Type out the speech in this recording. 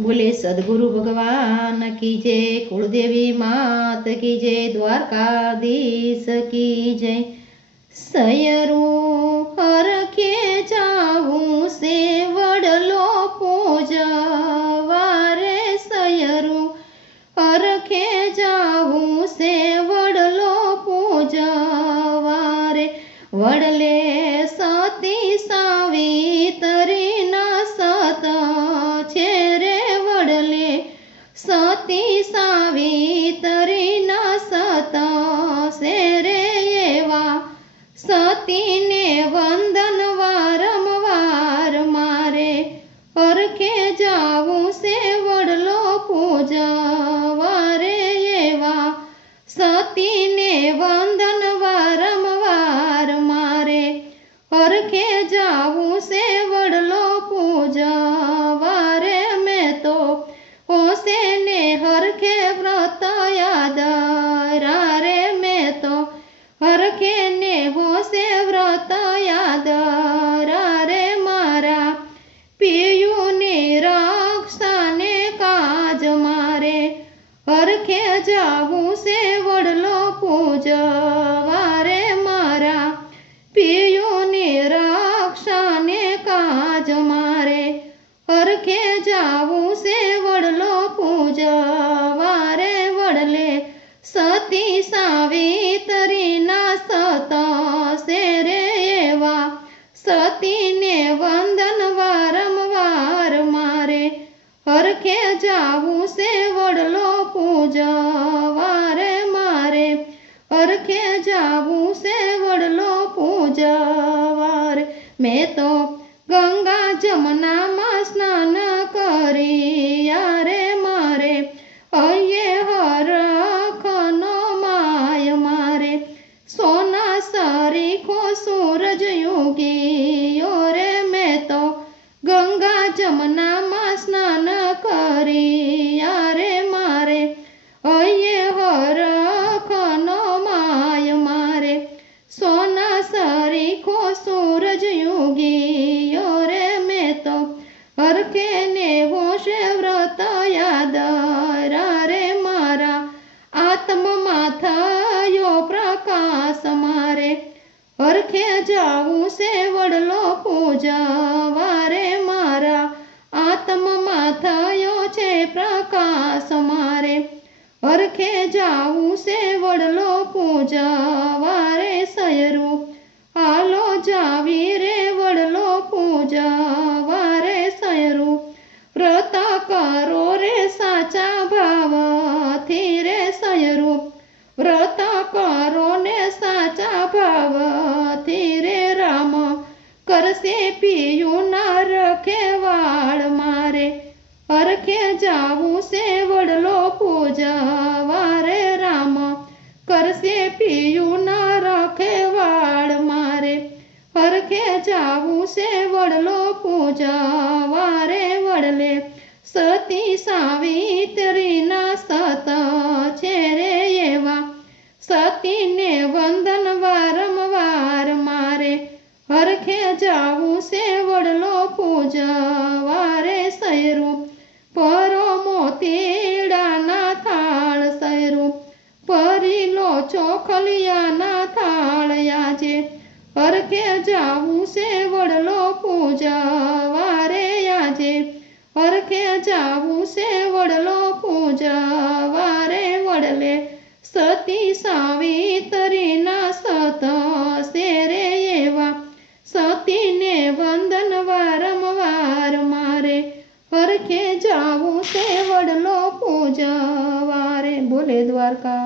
बोले, सदगुरु भगवान की जय, कुलदेवी मात की जय, द्वारकाधीश की जय। सयरू हर के जाऊ से वडलो पूजा रे सयरू हर के जाऊ से वडलो पूजा रे वडले सती सा સતીને વંદન વારંવાર મારે પરખે જાવું સે વડલો પૂજવા રે મેં તો હોશે ને હરખે વ્રત યાદ રે મેં તો હરખે ને હોશે વ્રત યાદ રે મારા પિયુને રક્ષાને કાજ મારે હરખે જાવું સે હરખે જાવું સે વડલો પૂજવા રે મેં તો ગંગા જમનામાં સ્નાન કર્યા રે મારે અયે હરખનો માય મારે સોના સરીખો સૂરજ યોગીયો રે મેં તો હરખે ને હોશે વ્રત યાદ રે મારા આત્મમાં થયો પ્રકાશ મારે હરખે જાવું સે વડલો પૂજવા રે મારા આત્મમાં થયો છે પ્રકાશ મારે હરખે જાવું સે વડલો પૂજવા કરશે પીયું ના રખે વાળ મારે. અરખે જાવું સે વડલો પૂજવા રે રામ. કરશે પીયું ના રખે વાળ મારે. અરખે જાવું સે વડલો પૂજવા રે વડલે. સતી સાવિત્રીના સત છે રે એવા. સતીને વંદન જવારે સૈરું પરો મોતીડાના થાળ સૈરું પરીલો ચોખલિયાના થાળ આજે અરખે જાવું છે વડલો પૂજવારે આજે અરખે જાવું છે વડલો પૂજવારે વડલે સતી સાવિત્રીના परिवार का